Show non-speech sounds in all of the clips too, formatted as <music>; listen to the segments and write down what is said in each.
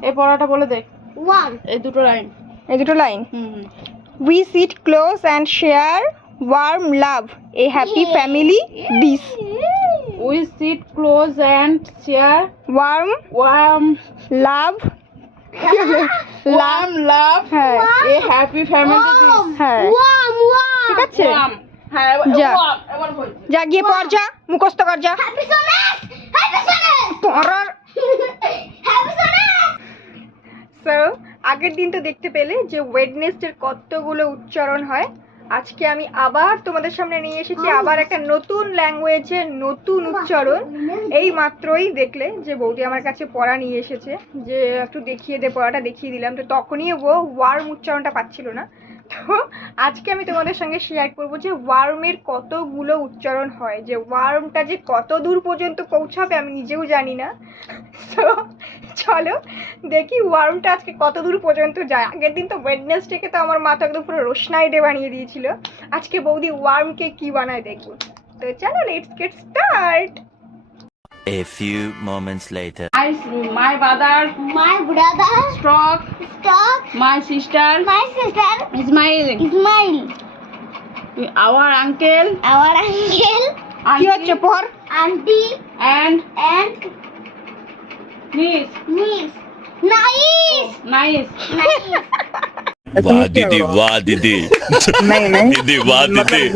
এই পড়াটা বলে দেখ ওয়ান এই দুটো লাইন। এই দুটো line. Hmm we sit close and share warm love a happy family this we sit close and share warm warm love warm love হ্যাঁ। এ হ্যাপি ফ্যামিলি দিস হ্যাঁ। ওয়াম ওয়াম ঠিক আছে? Worm হ্যাঁ যা। গিয়ে পড় যা। মুখস্থ কর যা। হ্যাপি সোনেস হ্যাপি সোনেস পড়ার হ্যাপি সোনেস সো আগের দিন তো দেখতে পেলে যে ওয়েডনেসডের কতগুলো উচ্চারণ হয়। আজকে আমি আবার তোমাদের সামনে নিয়ে এসেছি আবার একটা নতুন ল্যাঙ্গুয়েজের নতুন উচ্চারণ। এই মাত্রই দেখলে যে বৌদি আমার কাছে পড়া নিয়ে এসেছে যে একটু দেখিয়ে দে পড়াটা দেখিয়ে দিলাম। তো তখনই ও ওয়ার্ম উচ্চারণটা পাচ্ছিল না। তো আজকে আমি তোমাদের সঙ্গে শেয়ার করব যে ওয়ার্মের কতগুলো উচ্চারণ হয়, যে ওয়ার্মটা যে কত দূর পর্যন্ত পৌঁছাবে আমি নিজেও জানি না। তো চলো দেখি ওয়ার্মটা আজকে কত দূর পর্যন্ত যায়। আগের দিন তো ওয়েডনেসডেকে তো আমার মাথা একদম পুরো রোশনাই ডে বানিয়ে দিয়েছিল। আজকে বৌদি ওয়ার্মকে কি বানায় দেখব তো চলো let's get start A few moments later. I, see my brother. My brother. Struck. Struck. My sister. My sister. Ismail. Ismail. Our uncle. Our uncle. Auntie. Your Auntie. And. And. Niece. Niece. Nice. Nice. Nice. वाह दीदी वाह दीदी नहीं नहीं दीदी वाह दीदी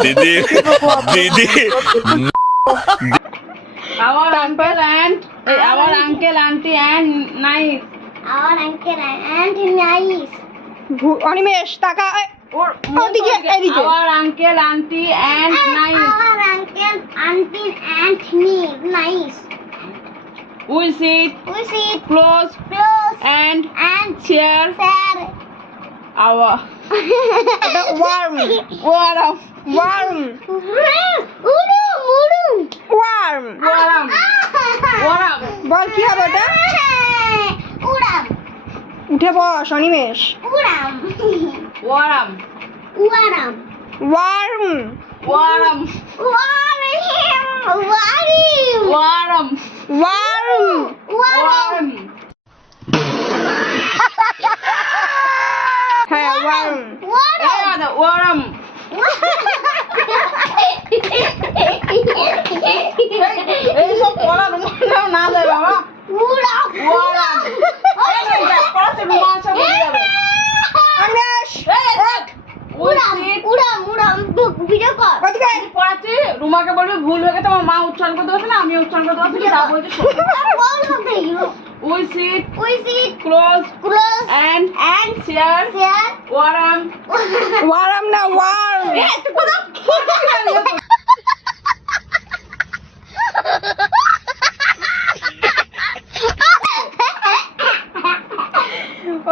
दीदी दीदी our uncle and eh, our uncle auntie and nice our uncle and nice ভু- অনিমেষ টাকা or ওদিকে, এদিকে। our uncle auntie and nice our uncle auntie and নি nice we sit we sit close close and and share sir our warm water warm উড়ু উড়ু warm water water বল কি হবে ওটা? উড়াম উঠে বস Animesh. উড়াম warm. water warm. Warm. water warm. Warm. water হ্যাঁ ওয়ার্ম। ওয়ারিম। yeah water এইসব পড়া রুমাল না দেয় বাবা উড়াম water এই যে দেখ, পড়াতে রুমাল সব উড়ে যাবে অনিমেষ এই দেখ, we উড়াম sit উড়াম উড়াম ভিডিও কর। ওদিকে আয়। রুমাকে বলবি ভুল হয়ে গেছে আমার মা উচ্চারণ করতে পারছে না আমি উচ্চারণ করতে পারছি না তা বলছে শোনো। বল something we sit we sit close close and and share share warm warm না ওয়ার্ম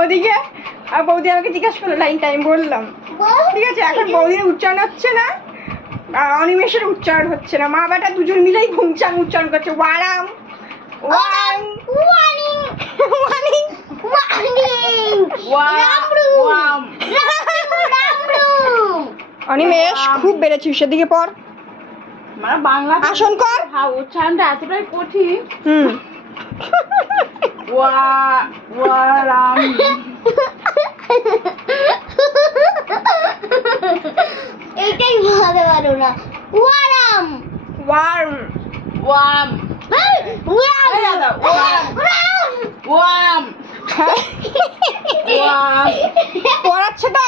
ওদিকে আর বৌদি আমাকে জিজ্ঞাসা করল লাইন টাইম বললাম। ঠিক আছে এখন বৌদির উচ্চারণ হচ্ছে না আর অনিমেষের উচ্চারণ হচ্ছে না মা বেটা দুজন মিলেই ঘুমচাং উচ্চারণ করছে ওয়ারাম warning! ওয়ানি warm রামরু অনিমেষ খুব বেড়েছিস সেদিকে পর মানে বাংলা আসন কর। হ্যাঁ উচ্চারণটা এতটাই কঠিন। হুম। ওয়া ওয়ারাম। <laughs> এইটাই বলতে পারো না। Warm. Warm. Warm. Warm. Warm. Warm. Warm. Warm. পড়াচ্ছে তো।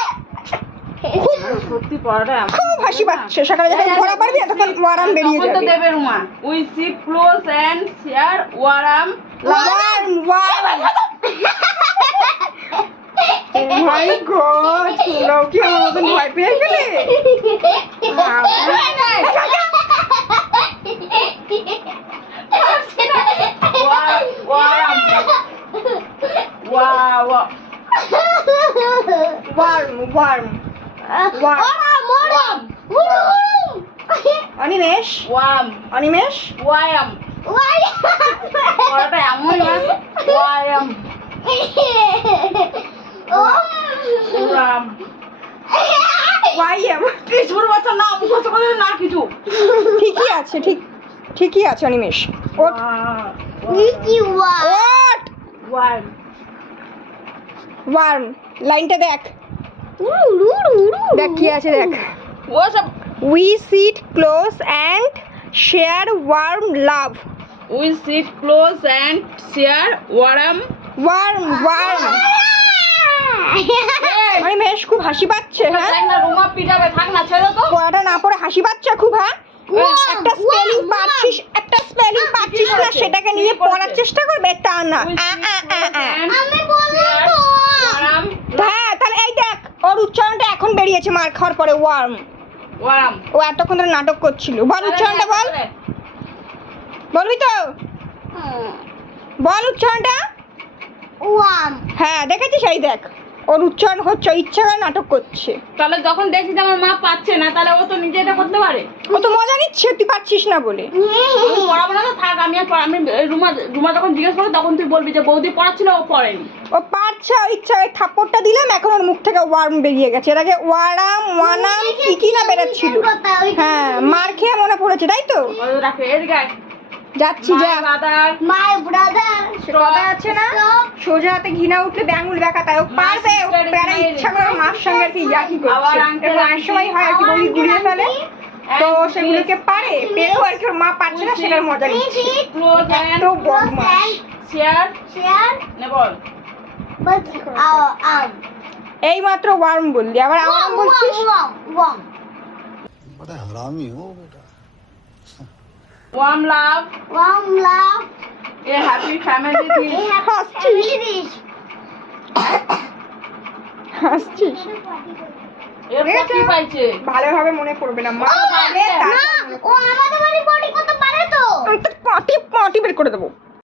সত্যি পড়াটা খুব হাসি পাচ্ছে। সকালে যখন পড়া পারবি তখন ওয়ারাম বেরিয়ে তখন তো দেবে Ruma we close and share warm. Warm warm. My God তোমরাও কি আমার মতন ভয় পেয়ে গেলে ওয়ারাম ওয়া ওয়া warm warm warm warm warm Animesh warm Animesh warm পড়াটা এমন না ওয়াইএম কিছুর বাচ্চা না মুখস্থ করে না কিছু। ঠিকই আছে ঠিক ঠিকই আছে অনিমেষ। ওট. ওট ওয়ার্ম ওয়ার্ম লাইনটা দেখ। দেখ কি আছে দেখ। ও সব we sit close and share warm love we sit close and share warm warm warm আমি বেশ খুব হাসি পাচ্ছে হ্যাঁ? রুমা পিটাবে থাক না ছেড়ে তো। পড়াটা না পড়ে হাসি পাচ্ছে খুব হ্যাঁ? একটা স্পেলিং পাচ্ছিস একটা স্পেলিং পাচ্ছিস না সেটাকে নিয়ে পড়ার চেষ্টা করবে তা না। আমি বললাম তো। হ্যাঁ তাহলে এই দেখ ওর উচ্চারণটা এখন বেরিয়েছে মার খাওয়ার পরে ওয়ার্ম। ওয়ার্ম। ও এতক্ষণ ধরে নাটক করছিল। বল উচ্চারণটা বল। বলবি তো? বল উচ্চারণটা। ওয়াম হ্যাঁ দেখেছিস? এই দেখ। ওর উচ্চারণ হচ্ছে করে নাটক করছে। তাহলে যখন দেখছি যে আমার মা পাচ্ছে না তাহলে ও তো নিজে এটা করতে পারে? ও তো মজা নিচ্ছে তুই পাচ্ছিস না বলে। আমি পড়াবো না তো থাক আমি আর পড়া- আমি রুমা রুমা যখন জিজ্ঞেস করব তখন তুই বলবি যে বৌদি পড়াচ্ছিল ও পড়েনি। ও পারছে ও ইচ্ছা ওই থাপ্পড়টা দিলাম এখন ওর মুখ থেকে ওয়ার্ম বেরিয়ে গেছে। এর আগে ওয়ারাম ওয়ানাম কি কি না বেরোচ্ছিল। হ্যাঁ মার খেয়ে মনে পড়েছে তাই তো? ও রাখে এদিকে আয়। যাচ্ছি যা। মাই ব্রাদার কথা আছে না? সোজা হাতে ঘিনা উঠলে ব্যাঙ্গুল দেখা তাই ও পারবে ও প্যারা ইচ্ছা করে মার সঙ্গে কি ইয়া কি করছে। এরকম অনেক সময় হয় আর কি বলি গুড়িয়ে ফেলে। তো সেগুলোকে পারে পেরেও আর কি মা পারছে না সেটার মজা নিচ্ছে। তো বদমাস। শেয়ার শেয়ার নে বল। এই মাত্র ওয়ার্ম বললি আবার আওয়াম বলছিস? ওয়ার্ম ওয়ার্ম বড় হারামি ও বেটা Warm love, warm love a happy family এই is হাসছিস হ্যাপি হাসছিস এর দেখেছ? কপি পাইছে। ভালোভাবে মনে পড়বে না মা ও আমাদের বাড়ি পটি করতে পারে তো। আমি তো পাটি পাটি বের করে দেবো।